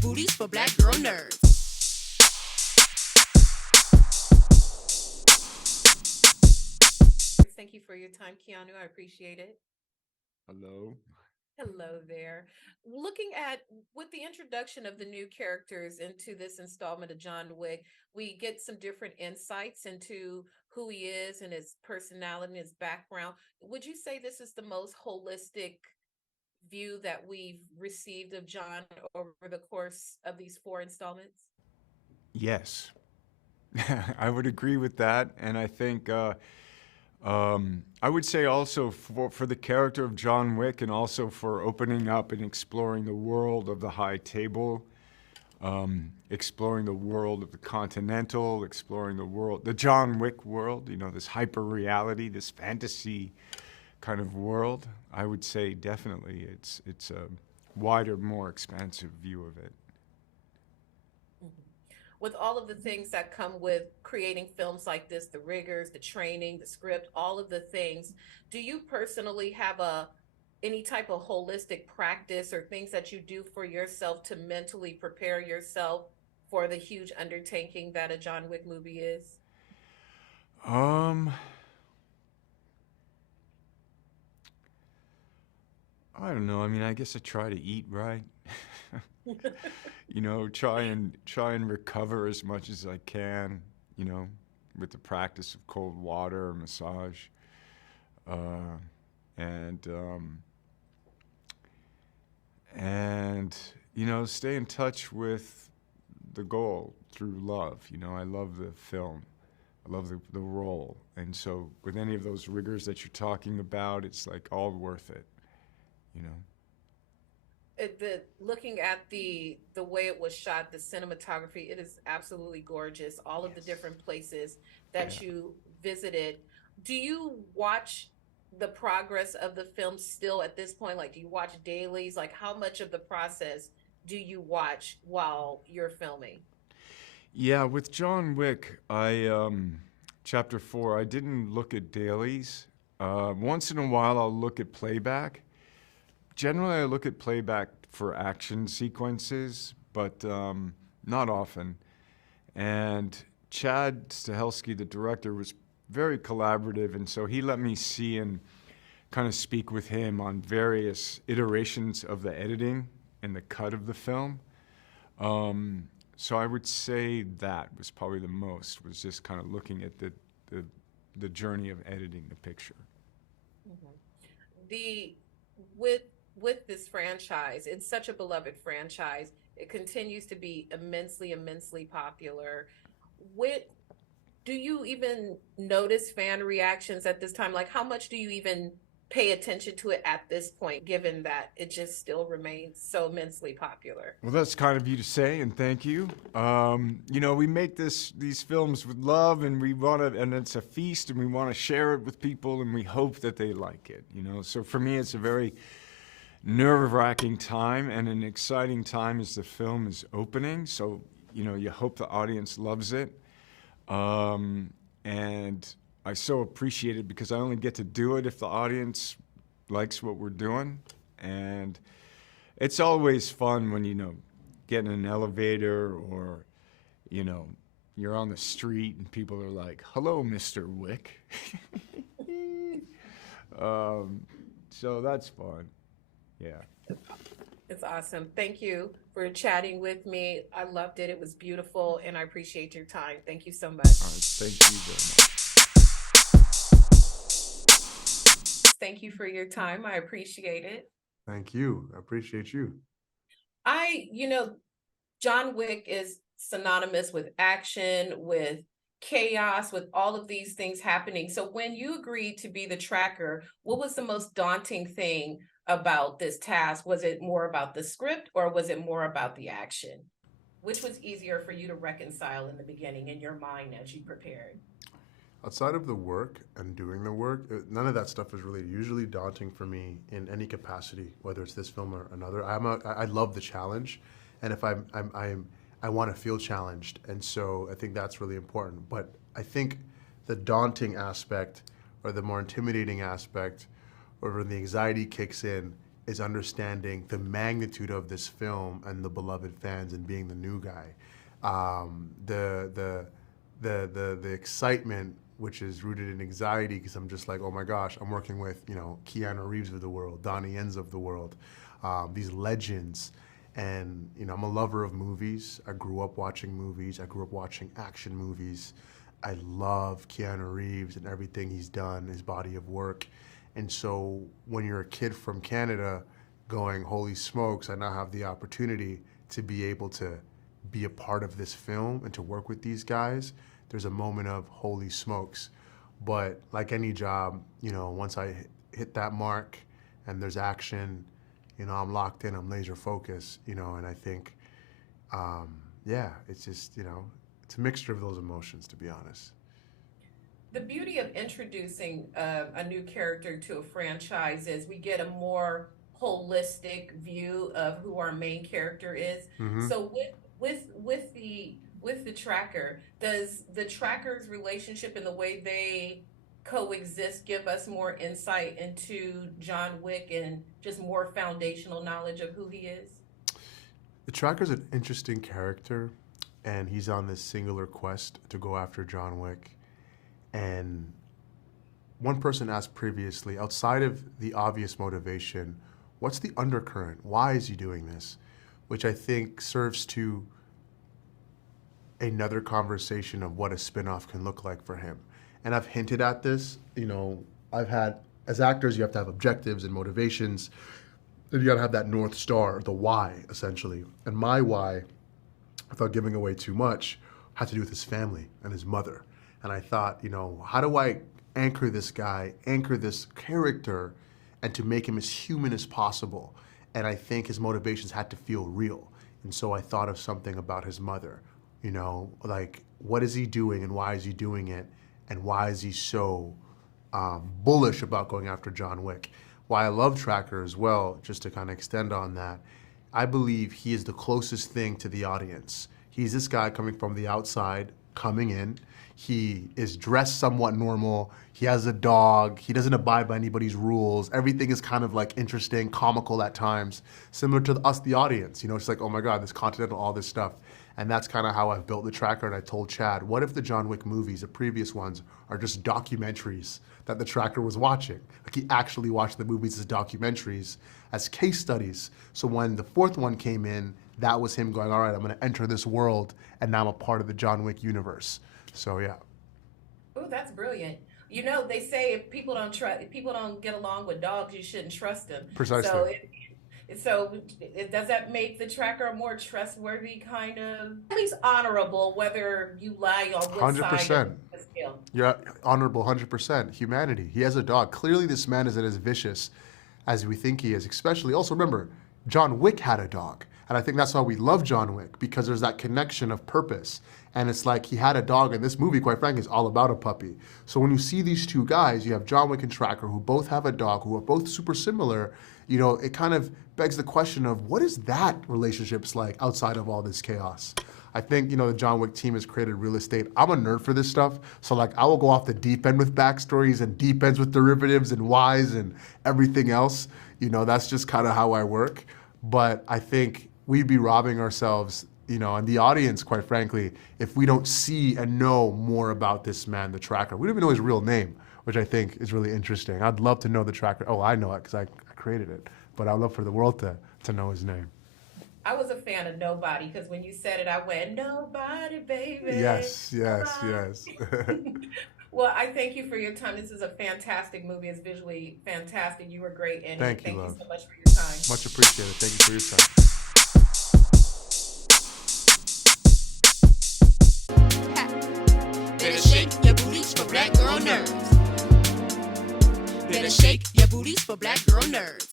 booties for black girl nerds. Thank you for your time, Keanu. I appreciate it. Hello. Hello there. Looking at with the introduction of the new characters into this installment of John Wick, we get some different insights into who he is and his personality and his background. Would you say this is the most holistic view that we've received of John over the course of these four installments? Yes, I would agree with that, and I think I would say also for the character of John Wick, and also for opening up and exploring the world of the High Table, exploring the world of the Continental, exploring the John Wick world. You know, this hyper reality, this fantasy kind of world. I would say definitely it's a wider, more expansive view of it. Mhm. With all of the things that come with creating films like this, the rigors, the training, the script, all of the things, do you personally have a any type of holistic practice or things that you do for yourself to mentally prepare yourself for the huge undertaking that a John Wick movie is? Um, I don't know. I mean, I guess I try to eat right. You know, try and recover as much as I can. You know, with the practice of cold water, massage, uh, and and you know, stay in touch with the goal through love. You know, I love the film. I love the role. And so with any of those rigors that you're talking about, it's like all worth it, you know? The looking at the way it was shot, the cinematography, it is absolutely gorgeous. All of the Yes. different places Yeah. that you visited. Do you watch the progress of the film still at this point? Like, do you watch dailies? Like, how much of the process do you watch while you're filming? Yeah, with John Wick, chapter 4, I didn't look at dailies. Once in a while, I'll look at playback. Generally, I look at playback for action sequences, but not often. And Chad Stahelski, the director, was very collaborative, and so he let me see and kind of speak with him on various iterations of the editing and the cut of the film. Um, so I would say that was probably the most, was just kind of looking at the, the journey of editing the picture. Mhm. The with with this franchise, it's such a beloved franchise. It continues to be immensely popular. With do you even notice fan reactions at this time? Like, how much do you even pay attention to it at this point, given that it just still remains so immensely popular? Well, that's kind of you to say, and thank you. You know, we make these films with love, and we want to, and it's a feast, and we want to share it with people, and we hope that they like it. You know, so for me, it's a very nerve-wracking time and an exciting time as the film is opening. So, you know, you hope the audience loves it, um, and I so appreciate it because I only get to do it if the audience likes what we're doing, and it's always fun when, you know, get in an elevator or, you know, you're on the street and people are like, "Hello, Mr. Wick." um, so that's fun. Yeah. It's awesome. Thank you for chatting with me. I loved it. It was beautiful, and I appreciate your time. Thank you so much. All right. Thank you very much. Thank you for your time. I appreciate it. Thank you. I appreciate you. You know, John Wick is synonymous with action, with chaos, with all of these things happening. So when you agreed to be the tracker, what was the most daunting thing about this task? Was it more about the script or was it more about the action? Which was easier for you to reconcile in the beginning in your mind as you prepared? Outside of the work and doing the work, none of that stuff is really usually daunting for me in any capacity, whether it's this film or another. I love the challenge, and if I want to feel challenged, and so I think that's really important. But I think the daunting aspect, or the more intimidating aspect, or when the anxiety kicks in, is understanding the magnitude of this film and the beloved fans and being the new guy. The excitement, which is rooted in anxiety, because I'm just like, oh my gosh, I'm working with, you know, Keanu Reeves of the world, Donnie Yen's of the world, these legends. And, you know, I'm a lover of movies. I grew up watching movies. I grew up watching action movies. I love Keanu Reeves and everything he's done, his body of work. And so when you're a kid from Canada going, holy smokes, I now have the opportunity to be able to be a part of this film and to work with these guys, there's a moment of holy smokes. But like any job, you know, once I hit that mark and there's action, you know, I'm locked in, I'm laser focused, you know, and I think, yeah, it's just, you know, it's a mixture of those emotions, to be honest. The beauty of introducing a new character to a franchise is we get a more holistic view of who our main character is. Mm-hmm. So with the tracker, does the tracker's relationship and the way they coexist give us more insight into John Wick and just more foundational knowledge of who he is? The tracker's an interesting character, and he's on this singular quest to go after John Wick. And one person asked previously, outside of the obvious motivation, what's the undercurrent? Why is he doing this? Which I think serves to another conversation of what a spinoff can look like for him. And I've hinted at this, you know, as actors, you have to have objectives and motivations, and you gotta have that North Star, the why, essentially. And my why, without giving away too much, had to do with his family and his mother. And I thought, you know, how do I anchor this guy, anchor this character, and to make him as human as possible? And I think his motivations had to feel real. And so I thought of something about his mother, you know, like, what is he doing and why is he doing it? And why is he so bullish about going after John Wick? Why I love Tracker as well, just to kind of extend on that, I believe he is the closest thing to the audience. He's this guy coming from the outside, coming in. He is dressed somewhat normal. He has a dog. He doesn't abide by anybody's rules. Everything is kind of like interesting, comical at times, similar to us, the audience. You know, it's like, oh my God, this Continental, all this stuff. And that's kind of how I've built the tracker. And I told Chad, what if the John Wick movies, the previous ones, are just documentaries that the tracker was watching? Like he actually watched the movies as documentaries, as case studies. So when the fourth one came in, that was him going, all right, I'm going to enter this world, and now I'm a part of the John Wick universe. So yeah. Oh, that's brilliant. You know, they say if people don't get along with dogs, you shouldn't trust them. Precisely. So does that make the tracker a more trustworthy kind of, at least honorable, whether you lie on what 100%. side of the scale? Yeah, honorable, 100%. Humanity. He has a dog. Clearly this man isn't as vicious as we think he is, especially, also remember, John Wick had a dog. And I think that's why we love John Wick, because there's that connection of purpose. And it's like he had a dog, and this movie, quite frankly, is all about a puppy. So when you see these two guys, you have John Wick and Tracker, who both have a dog, who are both super similar, you know, it kind of begs the question of what is that relationship's like outside of all this chaos? I think, you know, the John Wick team has created real estate. I'm a nerd for this stuff, so like I will go off the deep end with backstories and deep ends with derivatives and whys and everything else. You know, that's just kind of how I work. But I think we'd be robbing ourselves, you know, and the audience, quite frankly, if we don't see and know more about this man, the tracker. We don't even know his real name, which I think is really interesting. I'd love to know the tracker. Oh, I know it because I created it. But I'd love for the world to know his name. I was a fan of Nobody, because when you said it, I went, nobody, baby. Yes, yes, yes. Well, I thank you for your time. This is a fantastic movie. It's visually fantastic. You were great in it. Thank you, Thank love. you so much for your time. Much appreciated. Thank you for your time. Better shake your booties for black girl nerds. Better shake your booties for black girl nerds.